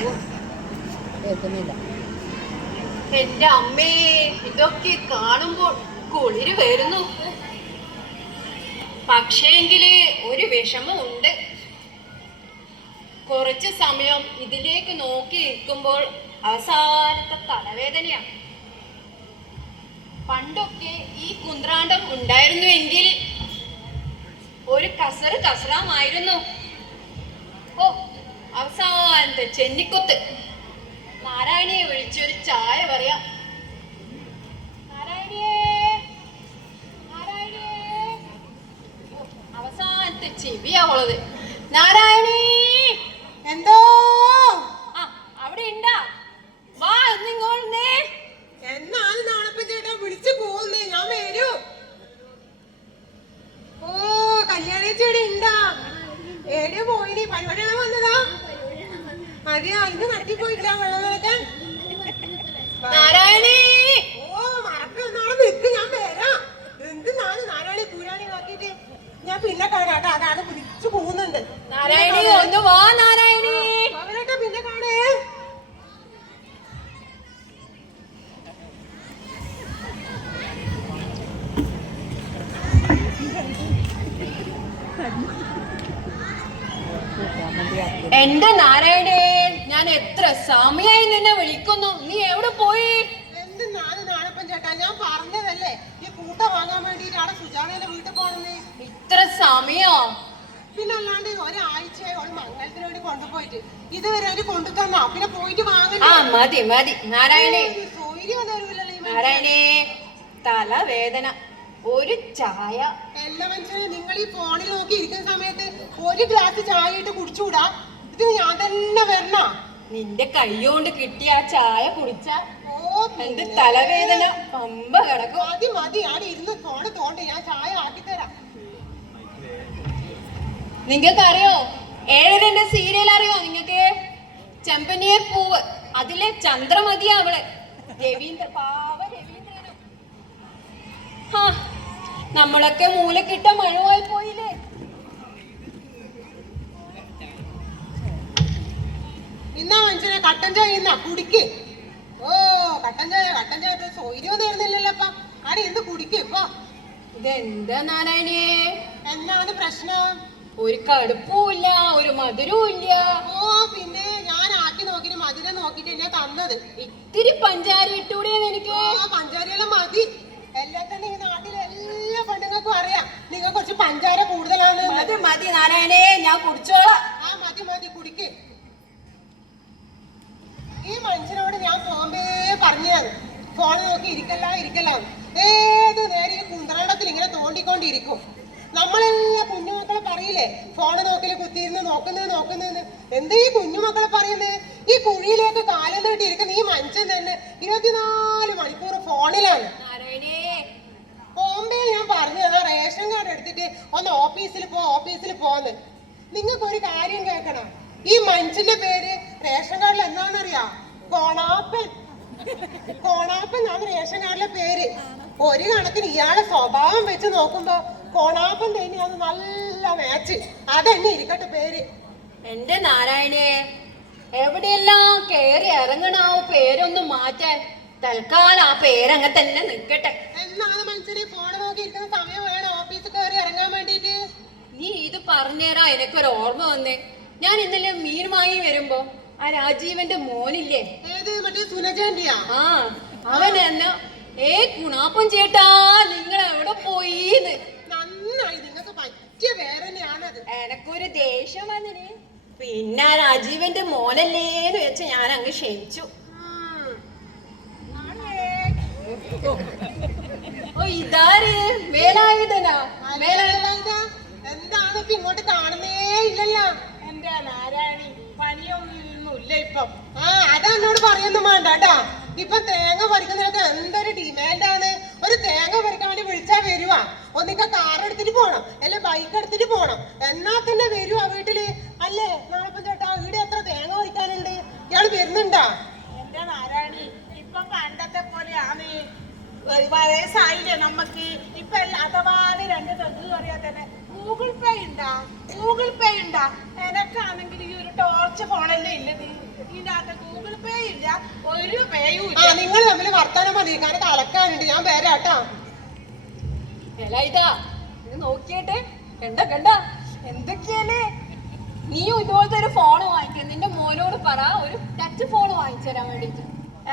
കേൾക്കുന്നില്ല. എന്റെ അമ്മേ, ഇതൊക്കെ കാണുമ്പോൾ കുളിര് വരുന്നു. പക്ഷേങ്കില് ഒരു വിഷമമുണ്ട്. കുറച്ച് സമയം ഇതിലേക്ക് നോക്കി നിൽക്കുമ്പോൾ അവസാനത്തെ തലവേദനയാണ്. പണ്ടൊക്കെ ഈ കുന്ത്രാണ്ടം ഉണ്ടായിരുന്നുവെങ്കിൽ ഒരു കസറാമായിരുന്നു. ഓ, അവസാനത്തെ ചെന്നിക്കൊത്ത്. നാരായണിയെ വിളിച്ചൊരു ചായ പറയാം. അവസാനത്തെ ചെവിയാവുള്ളത്. നാരായണി, എന്തോ അവിടെ ഉണ്ടാ? വാ, ഒന്നിങ്ങോട്ടേ. എന്നാണ് നാളെ ചേട്ടാ വിളിച്ചു പോകുന്നേ? ഞാൻ വരൂ. ഓ, കല്യാണിച്ചേടി ഉണ്ടാ? ഏടിയോ പോയിനി? പരിപാടിയാണ് വന്നതാ? അതെയാ, ഇന്ന് നട്ടിപ്പോയിട്ടില്ല വെള്ളം നിറക്കാൻ. നാരായണി, ഓ മറക്കൊന്നാളെ നിൽക്ക്, ഞാൻ വരാം. എന്ത് നാരായണി കൂരാണി നോക്കിട്ട് ഞാൻ പിന്നെ കാണാട്ടോ. അതാണ് വിളിച്ചു പോകുന്നുണ്ട്. നാരായണി, ഒന്ന് വാ നാരായണി. അവരേട്ടാ പിന്നെ കാണേ. എന്റെ നാരായണേ, ഞാൻ എത്ര സമയായി നിന്നെ വിളിക്കുന്നു. നീ എവിടെ പോയി? എന്ത് നാളെപ്പം ചേട്ടാ, ഞാൻ പറഞ്ഞതല്ലേ ഈ കൂട്ട വാങ്ങാൻ വേണ്ടിട്ട് അവിടെ സുജാണയുടെ വീട്ടിൽ പോണെന്ന്. ഇത്ര സമയോ? പിന്നെ അല്ലാണ്ട് ഒരാഴ്ചയായി അവള് മംഗലത്തിന് വേണ്ടി കൊണ്ടുപോയിട്ട് ഇതുവരെ അവര് കൊണ്ടു തന്നോ? പിന്നെ പോയിട്ട് വാങ്ങണേ. മതി നാരായണേ. നാരായണേ, തലവേദന, ഒരു ചായ. എല്ലാ മനുഷ്യനും നിങ്ങൾ ഈ ഫോണിൽ നോക്കി ഇരിക്കുന്ന സമയത്ത് ഒരു ഗ്ലാസ് ചായ ഇട്ട് കുടിച്ചുകൂടാ? ഇത് ഞാൻ തന്നെ വരണ? നിന്റെ കൈകൊണ്ട് കിട്ടിയ ആ ചായ കുടിച്ച എന്ത് തലവേദന പമ്പ കിടക്കും. മതി അവിടെ ഇരുന്ന് ഫോണ് തോണ്ട്, ഞാൻ ചായ ആക്കി തരാം. നിങ്ങൾക്കറിയോ 7 സീരിയൽ അറിയോ നിങ്ങക്ക്? ചെമ്പനീർ പൂവ്, അതിലെ ചന്ദ്രമതിയാ അവള്. പാവ രവീന്ദ്രനും. നമ്മളൊക്കെ മൂലക്കിട്ട മഴവായി പോയില്ലേ. ഇന്നാ മനുഷ്യനെ കട്ടൻ ചായ ഇന്നാ കുടിക്ക്. ഓ കട്ടൻ ചായ സൗകര്യം തരുന്നില്ലല്ലോപ്പ. ആടെ എന്ത് കുടിക്ക് ഇപ്പൊ. ഇതെന്താ നാരായണിയെ? എന്നാണ് പ്രശ്നം? ഒരു കടുപ്പുമില്ല, ഒരു മധുരവും ഇല്ല. ഓ പിന്നെ ഞാൻ ആക്കി നോക്കിട്ട് മധുരം നോക്കിട്ട് എന്നെ തന്നത്. ഇത്തിരി പഞ്ചാര ഇട്ടൂടെ എനിക്ക്? പഞ്ചാരയെല്ലാം മതി. എല്ലാം തന്നെ ഈ നാട്ടിലെ എല്ലാ പെണ്ണുങ്ങൾക്കും അറിയാം നിങ്ങൾ കുറച്ച് പഞ്ചാര കൂടുതലാണ്. മതി നാരായണേ, ഞാൻ കുടിച്ചോളാം. മതി കുടിക്ക്. ഈ മനുഷ്യനോട് ഞാൻ ഫോമ്പേ പറഞ്ഞതാണ് ഫോൺ നോക്കി ഇരിക്കല്ല. ഏത് നേരം ഈ കുന്ത്രാണ്ടത്തിൽ ഇങ്ങനെ തോണ്ടിക്കൊണ്ടിരിക്കും. നമ്മളെല്ലാം കുഞ്ഞുമക്കളെ പറയില്ലേ ഫോണ് നോക്കല് കുത്തിയിരുന്ന് നോക്കുന്നതെന്ന്. എന്താ ഈ കുഞ്ഞുമക്കളെ പറയുന്നത്? ഈ കുഴിയിലേക്ക് കാലം നീട്ടിയിരിക്കുന്ന ഈ മനുഷ്യൻ തന്നെ 24 മണിക്കൂർ ഫോണിലാണ്. ബോംബെ ഞാൻ പറഞ്ഞു അതാ റേഷൻ കാർഡ് എടുത്തിട്ട് ഒന്ന് ഓഫീസിൽ പോന്ന്. നിങ്ങൾക്കൊരു കാര്യം കേൾക്കണം. ഈ മനുഷ്യന്റെ പേര് റേഷൻ കാർഡിൽ എന്താണെന്നറിയാം? കോണാപ്പൻ ആണ് റേഷൻ കാർഡിലെ പേര്. ഒരു കണക്കിന് ഇയാളെ സ്വഭാവം വെച്ച് നോക്കുമ്പോ കോണാപ്പൻ തന്നെയാണ് നല്ല മാച്ച്. അതെന്നെ ഇരിക്കട്ടെ പേര്. എന്റെ നാരായണേ, എവിടെയെല്ലാം കേറി ഇറങ്ങണാവോ പേരൊന്നും മാറ്റാൻ. തൽക്കാലം ആ പേരങ്ങ തന്നെ നിൽക്കട്ടെ. എന്നാണ് മനുഷ്യരെ ഫോണ് നോക്കി ഇരിക്കുന്ന സമയം വേണം ഓഫീസിൽ കയറി ഇറങ്ങാൻ വേണ്ടിട്ട്. നീ ഇത് പറഞ്ഞേരാ എനിക്കൊരു ഓർമ്മ വന്നേ. ഞാൻ ഇന്നലെ മീൻ വാങ്ങി വരുമ്പോ ആ രാജീവന്റെ മോനില്ലേ? ഏത് മറ്റേ സുനജന്റെയാ? അവൻ എന്നാ കുണാപ്പൻ ചേട്ടാ നിങ്ങൾ എവിടെ പോയിന്ന്. നന്നായി, നിങ്ങൾക്ക് പറ്റിയ പേരെന്നെയാണത്. എനക്കൊരു ദേഷ്യം വന്നിന്. പിന്നെ രാജീവന്റെ മോനല്ലേന്ന് വെച്ച് ഞാൻ അങ്ങ് ക്ഷമിച്ചു. ഓ ഇതാര്? വേലായുധനാ? എന്താണ് ഇപ്പൊ ഇങ്ങോട്ട് കാണുന്നേ ഇല്ലല്ലോ? എന്റെ നാരായണി, പനിയൊന്നുമില്ല ഇപ്പം. അതെന്നോട് പറയൊന്നും വേണ്ട കേട്ടാ. ഇപ്പൊ തേങ്ങ പറിക്കുന്നതിനൊക്കെ എന്തൊരു ഡിമാൻഡാണ്. ഒരു തേങ്ങ പറിക്കാൻ വേണ്ടി വിളിച്ചാ വരുവാ. ഒന്നിക്ക കാർ എടുത്തിട്ട് പോണം, അല്ലെ ബൈക്ക് എടുത്തിട്ട് പോണം. എന്നാ തന്നെ വരുവാ വീട്ടില്. അല്ലേ നാളെ ചേട്ടാ, ഇവിടെ എത്ര തേങ്ങ പറിക്കാനുണ്ട്? ഇയാള് വരുന്നുണ്ടാ? എന്റെ നാരായണി, ഇപ്പൊ പണ്ടത്തെ പോലെയാണ്. വയസ്സായില്ലേ നമ്മക്ക്. ഇപ്പൊ അഥവാ 2 തെങ്ങ് കറിയാ തന്നെ ഗൂഗിൾ പേ ഉണ്ടാ? ഗൂഗിൾ പേ ഉണ്ടാ? എനക്കാണെങ്കിൽ ഈ ഒരു ടോർച്ച് ഫോണല്ലേ ഇല്ലത്. ഇതിനകത്ത് ഗൂഗിൾ പേ ഇല്ല, ഒരു പേയും ആ ഇല്ല. നിങ്ങൾ തമ്മിൽ വർത്താനം മതി, കാരണം അലക്കാനുണ്ട്. ഞാൻ വരാട്ടാ. ഇതാ ഇത് നോക്കിയട്ടെ, കണ്ട എന്തൊക്കെയല്ലേ. നീയും ഇതുപോലത്തെ ഒരു ഫോൺ വാങ്ങിക്ക. നിന്റെ മോനോട് പറ ഒരു ടച്ച് ഫോൺ വാങ്ങിച്ചു തരാൻ വേണ്ടിട്ട്.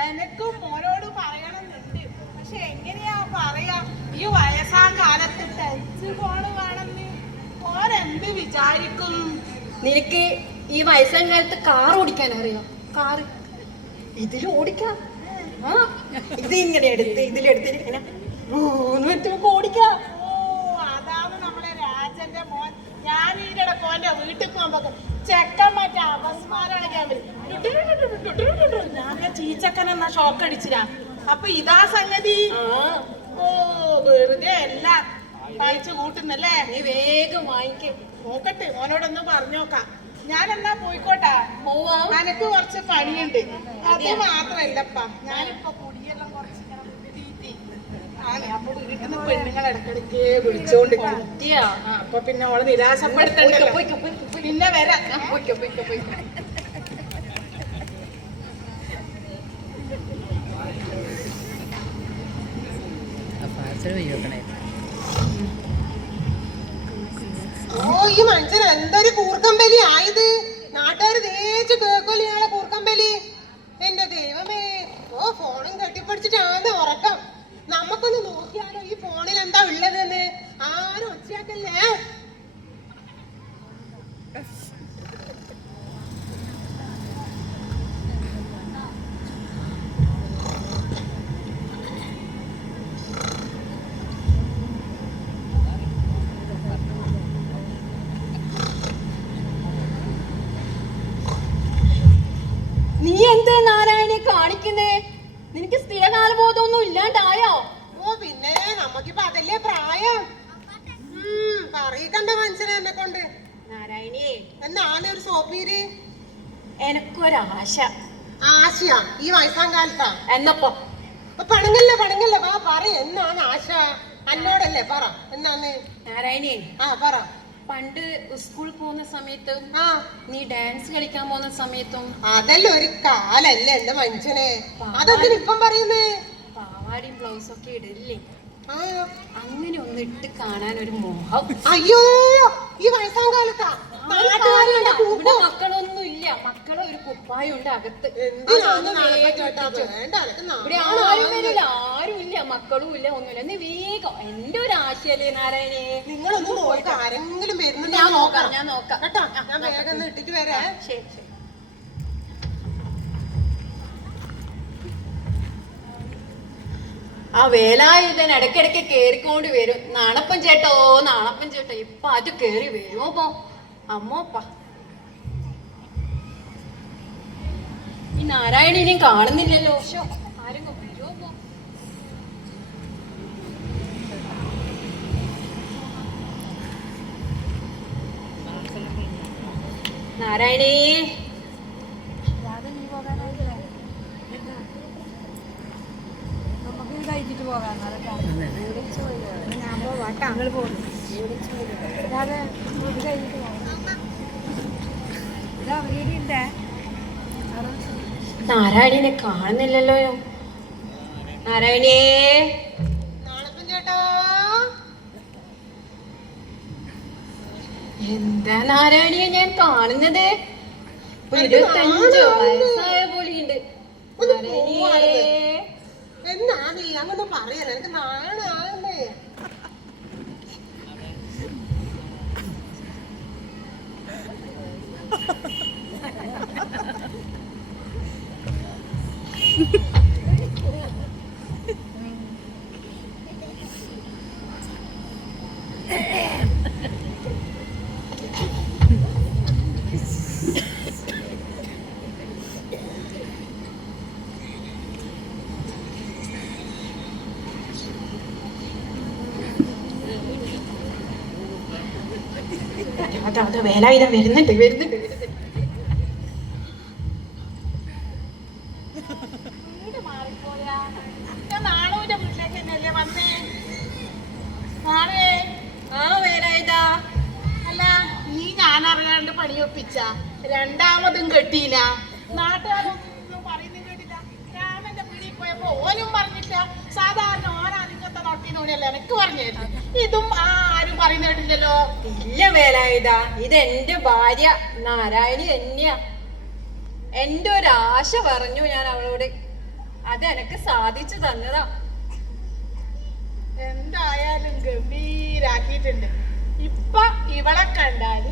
എനക്കും മോനോട് പറയണമെന്നുണ്ട്, പക്ഷെ എങ്ങനെയാ പറയാ? ഈ വയസ്സാം കാലത്ത് ടച്ച് ഫോണ് വേണമെന്ന് ഓരെന്ത് വിചാരിക്കും? നിനക്ക് ഈ വയസ്സാം കാലത്ത് കാർ ഓടിക്കാൻ അറിയാം? കാറ് ഇതിൽ ഓടിക്കാം. ആ ഇത് ഇങ്ങനെ എടുത്ത് ഇതിലെടുത്തിട്ട് ഇങ്ങനെ ഓടിക്കാം. ഓ, അതാണ് നമ്മളെ രാജന്റെ മോൻ. ഞാൻ ഈയിടെ മോന്റെ വീട്ടിൽ പോകുമ്പോ ചെക്കൻ മറ്റേ അപസ്മാരാണ് ഞാൻ ചീച്ചക്കൻ എന്നാ ഷോക്ക് അടിച്ചിരാ. അപ്പൊ ഇതാ സംഗതി. ഓ, വെറുതെ അല്ല കഴിച്ചു കൂട്ടുന്നല്ലേ. നീ വേഗം വാങ്ങിക്കേ. നോക്കട്ടെ, മോനോടൊന്ന് പറഞ്ഞോക്കാം. ഞാൻ എന്നാ പോയിക്കോട്ടാ. പോവാം. എനിക്ക് കുറച്ച് പണിയുണ്ട്. അത് മാത്രല്ലപ്പാ, ഞാനിപ്പോ കുടിയെല്ലാം കുറച്ച് ആണ്. അപ്പൊ വീട്ടിൽ നിന്ന് പെണ്ണുങ്ങൾ ഇടക്കിടക്ക് വിളിച്ചോണ്ട് അപ്പൊ പിന്നെ ഓളെ നിരാശപ്പെടുത്തണ്ടല്ലോ. പിന്നെ വരാം. ഓ ഈ മനുഷ്യൻ എന്തൊരു കൂർക്കമ്പലി ആയത്. നാട്ടുകാർ തേച്ച് കേൾക്കൂല ഇയാളെ കൂർക്കമ്പലി. എന്റെ ദൈവമേ, ഓ ഫോണും കെട്ടിപ്പിടിച്ചിട്ടാണ് ഉറക്കം. നമുക്കൊന്ന് നോക്കിയാലോ ഈ ഫോണിൽ എന്താ ഉള്ളതെന്ന്. ആരും ഒച്ചയാക്കല്ലേ. നീ എന്താ നാരായണനെ കാണിക്കുന്നേ? നിനക്ക് സ്ഥിരകാലബോധമൊന്നും ഇല്ലാണ്ടായോ? ഓ പിന്നെ നമുക്കിപ്പോ അതല്ലേ പ്രായം. പറയിക്കണ്ട മനുഷ്യനെ എന്നെ കൊണ്ട്. നാരായണിയെ, എന്നാണ് ഒരു സോപ്പീര്. എനക്കൊരാശ. ആശയാ ഈ വയസ്സാം കാലത്താ? എന്നപ്പോ പണങ്ങല്ലേ വാ പറ. എന്നാണ് ആശ? എന്നോടല്ലേ പറ. എന്നാന്ന്? നാരായണിയെ, ആ പറ. പണ്ട് സ്കൂളിൽ പോകുന്ന സമയത്തും ആ നീ ഡാൻസ് കളിക്കാൻ പോകുന്ന സമയത്തും അതല്ല ഒരു കാലല്ലേ എന്റെ മനുഷ്യനെ. അതെന്തിനാ ഇപ്പം പറയുന്നേ? പാവാടിയും ബ്ലൗസും ഒക്കെ ഇടില്ലേ? ആ അങ്ങനെ ഒന്ന് ഇട്ട് കാണാൻ ഒരു മോഹം. അയ്യോ ഈ വയസ്സാം കാലത്താ? ഇവിടെ മക്കളൊന്നും ഇല്ല. മക്കളെ ഒരു കുപ്പായം ഉണ്ട് അകത്ത്. ഇവിടെ ആരും വരില്ല, ആരും ഇല്ല, മക്കളും ഇല്ല, ഒന്നുമില്ല. നീ വേഗം. എന്റെ ഒരു ആശയല്ലേ നാരായണേ. നിങ്ങളൊന്ന് നോക്ക, ആരെങ്കിലും വരുന്നുണ്ട്. ഞാൻ നോക്കാം കേട്ടോ. ഞാൻ വേഗം ഒന്ന് ഇട്ടിട്ട് വരാ. ശരി. ആ വേലായുധൻ ഇടയ്ക്കിടയ്ക്ക് കേറിക്കൊണ്ട് വരും. നാണപ്പൻ ചേട്ടോ ഇപ്പൊ അത് കേറി വരുമോ പോ അമ്മോപ്പ. ഈ നാരായണീനെയും കാണുന്നില്ലല്ലോ. ആരും വരുമോ പോ. നാരായണീ, നാരായണീനെ കാണുന്നില്ലല്ലോ. നാരായണിയേ, നാണപ്പൻ ചേട്ടാ. എന്താ നാരായണിയെ ഞാൻ കാണുന്നത്? 25 വയസ്സായ പോലെയുണ്ട്. നാരായണിയേ, എന്നാ നീ അങ്ങൊന്നും പറയല. എനിക്ക് നാണാകുന്നേ. അതെ വേലായുധം വരുന്നുണ്ട്. വീട് മാറിപ്പോയാ? ഞാൻ നാണൂന്റെ വീട്ടിലേക്ക് തന്നെയല്ലേ വന്നേ? ആ വേലായുധ, രണ്ടാമതും കെട്ടീന. നാട്ടുകാരൊന്നും പറയുന്നത് കേട്ടില്ല. രാമന്റെ പിടിയിൽ പോയപ്പോ ഓനും പറഞ്ഞില്ല. സാധാരണ ഓനാ നിങ്ങത്തെ നൊട്ടിനോടിയല്ല എനിക്ക് പറഞ്ഞായിരുന്നു. ഇതും ആരും പറയുന്ന കേട്ടില്ലല്ലോ. ഇല്ല വേലായുധാ, ഇത് എന്റെ ഭാര്യ നാരായണി തന്നെയാ. എന്റെ ഒരു ആശ പറഞ്ഞു ഞാൻ അവളോട്, അത് എനക്ക് സാധിച്ചു തന്നതാ. എന്തായാലും ഗംഭീരാക്കിയിട്ടുണ്ട്. ഇപ്പൊ ഇവളെ കണ്ടാല്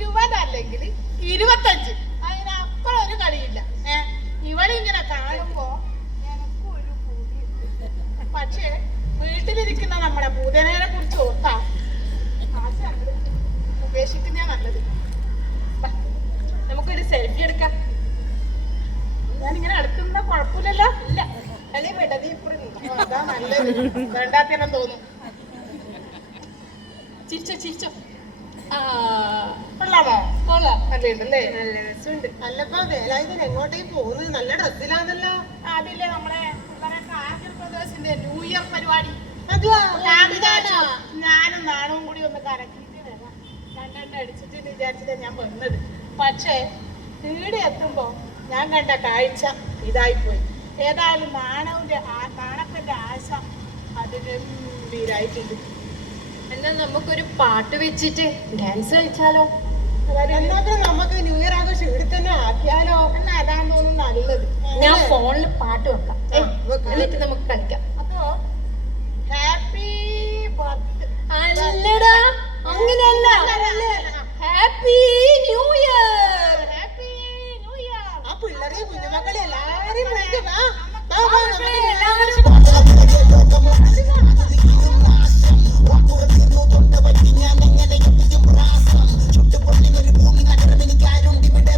20 അല്ലെങ്കിൽ 25, അതിനപ്പുറം ഒരു കളിയില്ല. ഇവളിങ്ങനെ കാണുമ്പോ എനക്കും ഒരു പൂതിയുണ്ട്. പക്ഷേ വീട്ടിലിരിക്കുന്ന നമ്മുടെ പൂതനയെ കുറിച്ച് ഓർത്താ ആശ ഉപേക്ഷിക്കുന്നേ നല്ലത്. നമുക്കൊരു സെൽഫി എടുക്കാം. ഞാനിങ്ങനെ അടുക്കുന്ന കുഴപ്പമില്ലല്ലോ. ഇല്ല അല്ലേ വേണ്ട, നീ ഇപ്പുറം നിന്നോ. അതാ നല്ലത്. വേണ്ടാത്തിനും തോന്നും. ചിരിച്ചോ ചിരിച്ചോ. കൊള്ളാമോ? കൊള്ളാം, നല്ലുണ്ടല്ലേ? നല്ല രസമുണ്ട്. അല്ലപ്പോ വേലായുധൻ എങ്ങോട്ടേക്ക് പോകുന്നത്? നല്ല ഡ്രസ്സിലാണല്ലോ. അതില്ലേ നമ്മളെ കാർഗിൽ പ്രദേശത്തിന്റെ ന്യൂ ഇയർ പരിപാടി. അതുവാ ഞാൻ വിചാരിച്ചു ഞാനും നാണവും കൂടി ഒന്ന് കറക്കിയിട്ട് വരാം. രണ്ടെണ്ണം അടിച്ചിട്ട് വിചാരിച്ചിട്ട് ഞാൻ വന്നത്. പക്ഷേ വീട് എത്തുമ്പോ ഞാൻ കണ്ട കാഴ്ച ഇതായിപ്പോയി. ഏതായാലും നാണപ്പന്റെ ആശ അത് ഗംഭീരായിട്ടുണ്ട്. എന്നാ നമുക്കൊരു പാട്ട് വെച്ചിട്ട് ഡാൻസ് കളിച്ചാലോ? എന്നാ നമുക്ക് ന്യൂ ഇയർ ആഘോഷം ഇവിടെ തന്നെ ആക്കിയാലോ? എന്നാ അതാന്ന് തോന്നുന്നു നല്ലത്. ഞാൻ ഫോണിൽ പാട്ട് വെക്കാം, എന്നിട്ട് നമുക്ക് കളിക്കാം. അപ്പോ ഹാപ്പി ബർത്ത്ഡേ. അല്ലടാ, അങ്ങനെയല്ല. Happy new year. Happy new year. ആ പിള്ളേരെയും കുഞ്ഞുമക്കളെ എല്ലാരെയും വിളിക്ക്. വാ, നമുക്ക് ചുട്ടുപൊള്ളിമൊരു ഭൂമി നഗരം എനിക്കാരുണ്ട് ഇവിടെ.